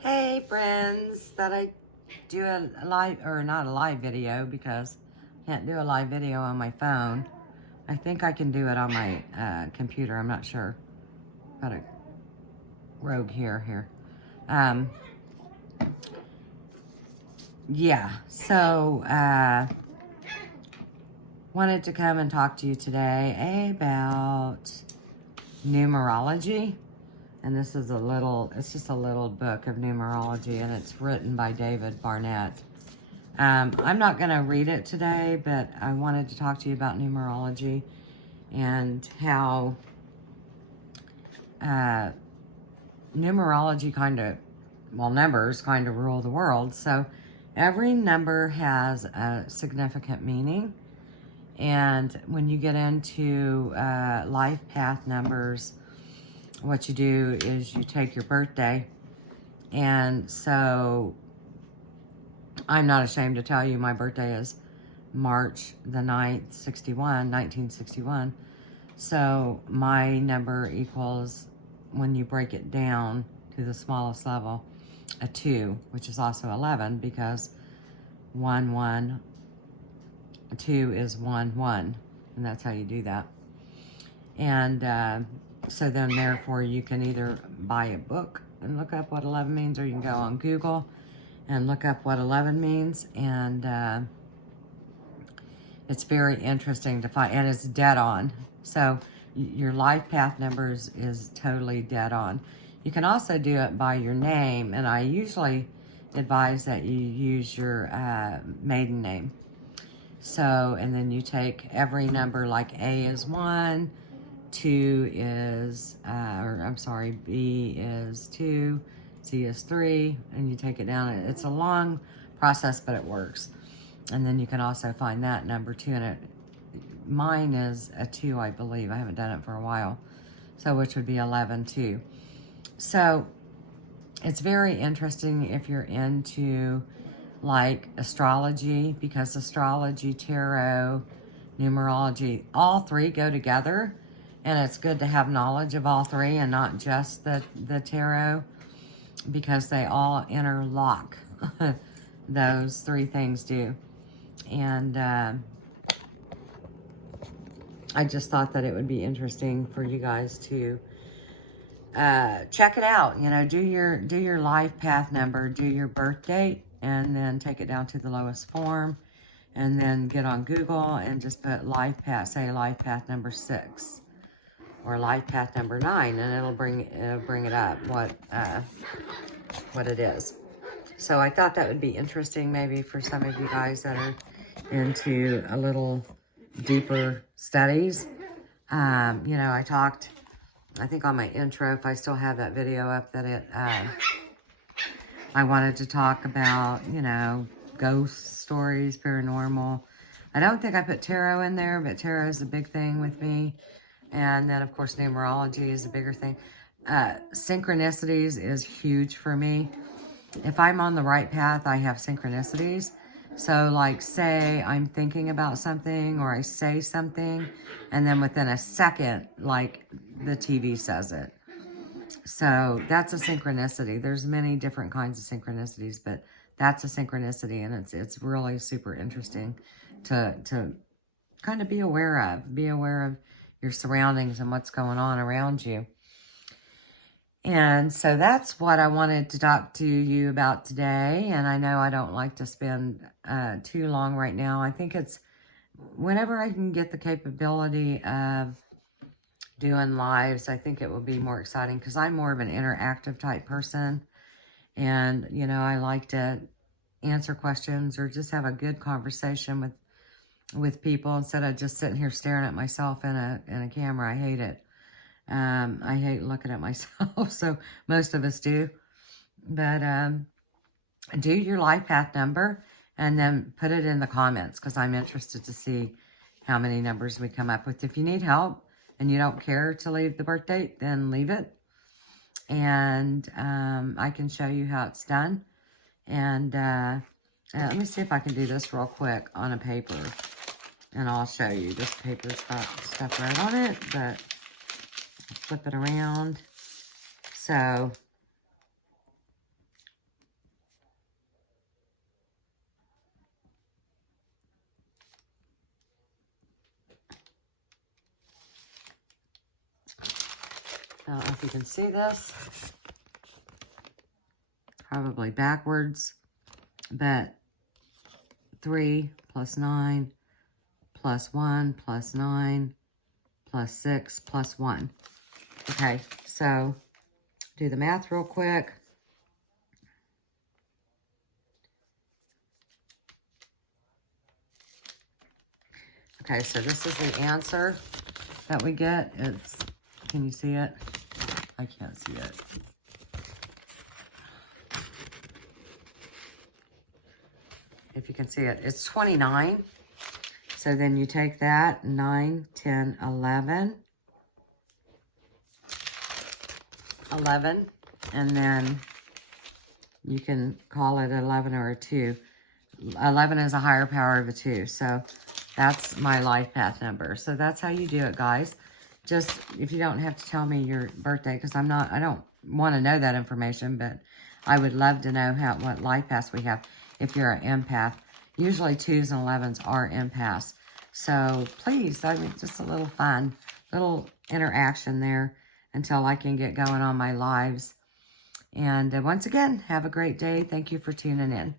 Hey friends, thought I'd do a live, or not a live video because I can't do a live video on my phone. I think I can do it on my computer, I'm not sure. Got a rogue here. Um, yeah, so wanted to come and talk to you today about numerology. And this is it's just a little book of numerology, and it's written by David Barnett. I'm not going to read it today, but I wanted to talk to you about numerology and how numerology numbers kind of rule the world. So every number has a significant meaning. And when you get into life path numbers, what you do is you take your birthday. And so I'm not ashamed to tell you my birthday is March the 9th, 1961. So my number equals, when you break it down to the smallest level, a 2, which is also 11 because 1, 1, 2 is 1, 1. And that's how you do that. And so then therefore you can either buy a book and look up what 11 means, or you can go on Google and look up what 11 means. And it's very interesting to find, and it's dead on. So your life path numbers is totally dead on. You can also do it by your name, and I usually advise that you use your maiden name. So, and then you take every number, like A is 1, 2 is, B is 2, C is 3, and you take it down. It's a long process, but it works. And then you can also find that number 2 in it. Mine is a 2, I believe. I haven't done it for a while. So, which would be 11, 2. So, it's very interesting if you're into like astrology, because astrology, tarot, numerology, all three go together. And it's good to have knowledge of all three and not just the tarot, because they all interlock. Those three things do. And I just thought that it would be interesting for you guys to check it out. You know, do your life path number, do your birth date, and then take it down to the lowest form, and then get on Google and just put life path, say life path number 6 or life path number 9, and it'll bring it up what it is. So I thought that would be interesting, maybe for some of you guys that are into a little deeper studies. You know, I talked, I think on my intro, if I still have that video up, that I wanted to talk about, you know, ghost stories, paranormal. I don't think I put tarot in there, but tarot is a big thing with me. And then, of course, numerology is a bigger thing. Synchronicities is huge for me. If I'm on the right path, I have synchronicities. So, like, say I'm thinking about something, or I say something, and then within a second, like, the TV says it. So that's a synchronicity. There's many different kinds of synchronicities, but that's a synchronicity, and it's really super interesting to kind of be aware of. Be aware of your surroundings and what's going on around you. And so that's what I wanted to talk to you about today. And I know I don't like to spend too long right now. I think it's whenever I can get the capability of doing lives, I think it will be more exciting, because I'm more of an interactive type person. And, you know, I like to answer questions or just have a good conversation with people instead of just sitting here staring at myself in a camera. I hate it. I hate looking at myself. So most of us do. But do your life path number and then put it in the comments, because I'm interested to see how many numbers we come up with. If you need help and you don't care to leave the birth date, then leave it. And I can show you how it's done. And let me see if I can do this real quick on a paper. And I'll show you. This paper's got stuff right on it, but I'll flip it around. So I don't know if you can see this. Probably backwards, but 3 plus 9 plus 1 plus 9 plus 6 plus 1. Okay, so do the math real quick. Okay, so this is the answer that we get. It's, can you see it? I can't see it. If you can see it, it's 29. So then you take that, 9, 10, 11. 11, and then you can call it 11 or a 2. 11 is a higher power of a 2, so that's my life path number. So that's how you do it, guys. Just, if you don't have to tell me your birthday, because I don't want to know that information, but I would love to know what life paths we have if you're an empath. Usually 2s and 11s are empaths. So please, I mean, just a little fun, little interaction there until I can get going on my lives. And once again, have a great day. Thank you for tuning in.